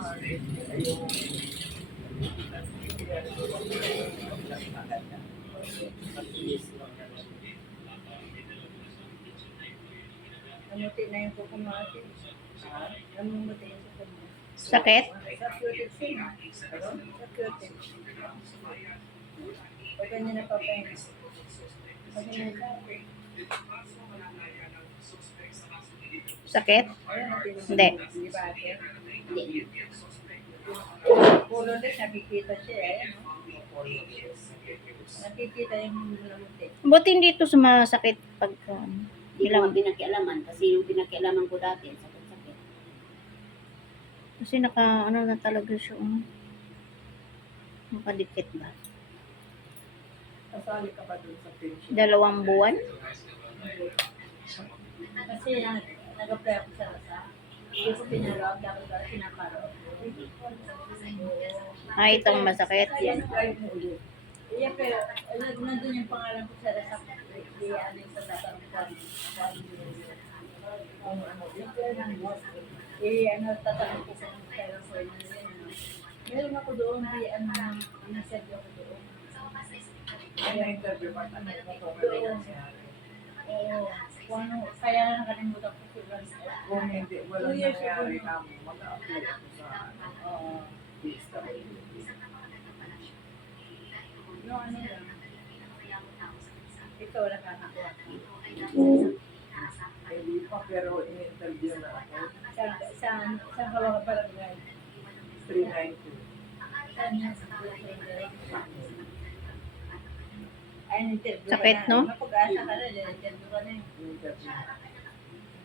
Namuti na yung kuko mo ate. Namumuti yung kuko mo. Sakit? Sa cutic siya. Sa cutic. Pag ganyan na papahinga. Pag ganyan na. Sakit? Hindi. Ba Pulo din, nakikita siya eh. no? Nakikita yung namuti. Buti hindi ito sumasakit pag um, Hindi ko nga pinakialaman kasi yung pinakialaman ko dati, sakit-sakit. kasi naka ano na talaga siya um, nakadikit ba? Kasali ka pa dun sa pension. Dalawang buwan? Kasi nag- nag-apply ako sa ko ba. Ah, itong masakit. Yan. Iya, pero nandun yung pangalan ko sa rasa. Sa ko. Eh, ano, tatanong ko ko yun. ano. Meron ako doon, di ano, naserve ako doon. Ay, na-interview pa. Ano mo to? Doon. Oo. Kaya na nakalimutan ko. Kung hindi, walang nangyari na mag-apply ako sa Oo. DSWD. Yung ano lang. Ikaw nakakakuha ka. Hindi pa, pero in-interview na ako. Sa, sa, sa hawa ka barangay. 392. Saan yung sa barangay? Ay, interview ka Sakit, na. no? Mapag-asa ka na, interview ka na.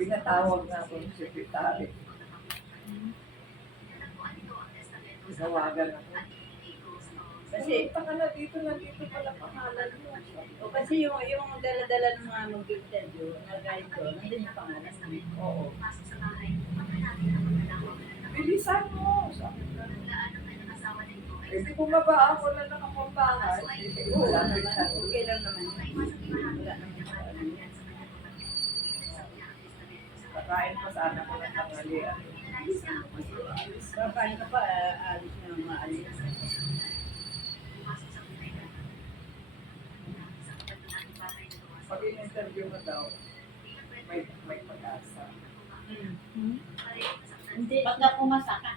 Pinatawag na ako ng secretary. Tinawagan ako. Kasi, Kasi, ita ka na dito, pala pangalan mo. o kasi yung, yung dala-dala ng mga mag-interview, na guide ko, nandun yung pangalan mo. Oo. Bilisan mo. Sabi ko. Eh, di bumaba ako na nakapambahay. Eh, Oo, wala naman. Okay lang naman. Wala naman ano. Kakain pa sana ko ng tanghalian. Papain ka pa, ah, alis na maalis. Pag in-interview mo daw, may, may pag-asa. Hmm? Hindi, Pagka pumasa ka,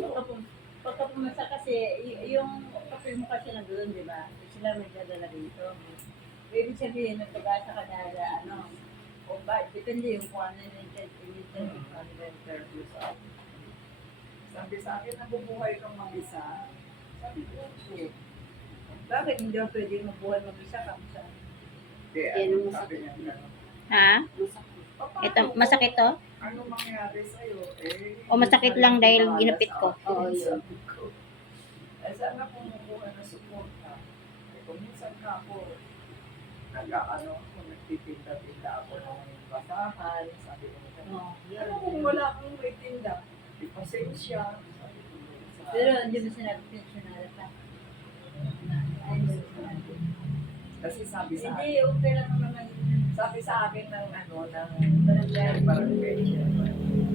pagka, pum- pagka pumasa kasi, yung papel mo kasi na doon, di ba? Sila may dadala dito. Ibig sabihin, nagpag-asa ka na, ano, depende yung kung ano yung interview. Ang in-interview sa akin. Sabi sa akin, nabubuhay kang mag-isa. Sabi ko, okay. Bakit hindi ako pwede mabuhay mag-isa ka? Yan ang sabi niya. Ha? masakit. "Paano Ito, masakit to? Ano mangyari sa'yo? Eh, O masakit lang dahil ginupit ko? Oo, yun. Eh, saan na kumukuha na suporta? Eh, kung minsan ka ako, nag-ano nagtitinda-tinda ako ng basahan. Sabi ko, Oo, yun. ano kung wala akong may tinda? Di pasensya. Sabi ko, sa- pero hindi mo sinabi mo sinabi. Kasi sabi sa Hindi, okay lang naman. sabi sa akin ng ano, ng barangay, barangay.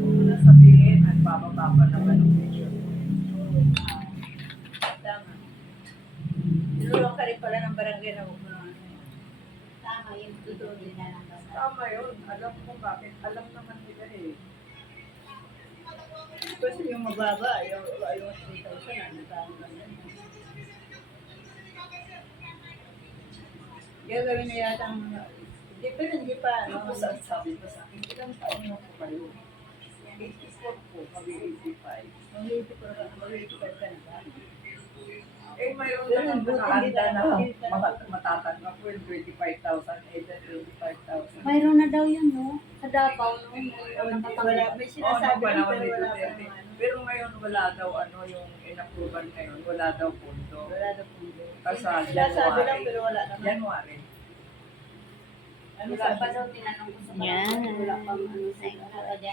Una sabihin, nagbababa pa naman ng pension. Tama. Tinulong ka rin pala ng barangay na huwag na ano. Tama yung totoo nila ng basa. Tama yun. Alam ko bakit. Alam naman nila eh. Kasi yung mababa, yung, yung 3,000 na, nagkano ba yan? Gagawin na yata ang, hindi pa, hindi pa, ano, ang sabi ko sa akin, ilang taon na po kayo? 84 po, mag-85. mag-iipit ko na, mag-iipit ka na ba? Eh, mayroon naman buti nakahanda na na- na- mga matatanggap po yung 25,000, eh, 25,000. Mayroon na daw yun, no? Sa Davao noon. Wala, may sinasabi oh, pero wala pa naman. Pero ngayon wala daw ano yung in-approval ngayon, wala daw pondo. Wala na po. Kasi Sinasabi lang January. pero wala naman. January. Ano Wala pa daw tinanong ko sa Yan. Wala pang ano sa Thank you, Ate.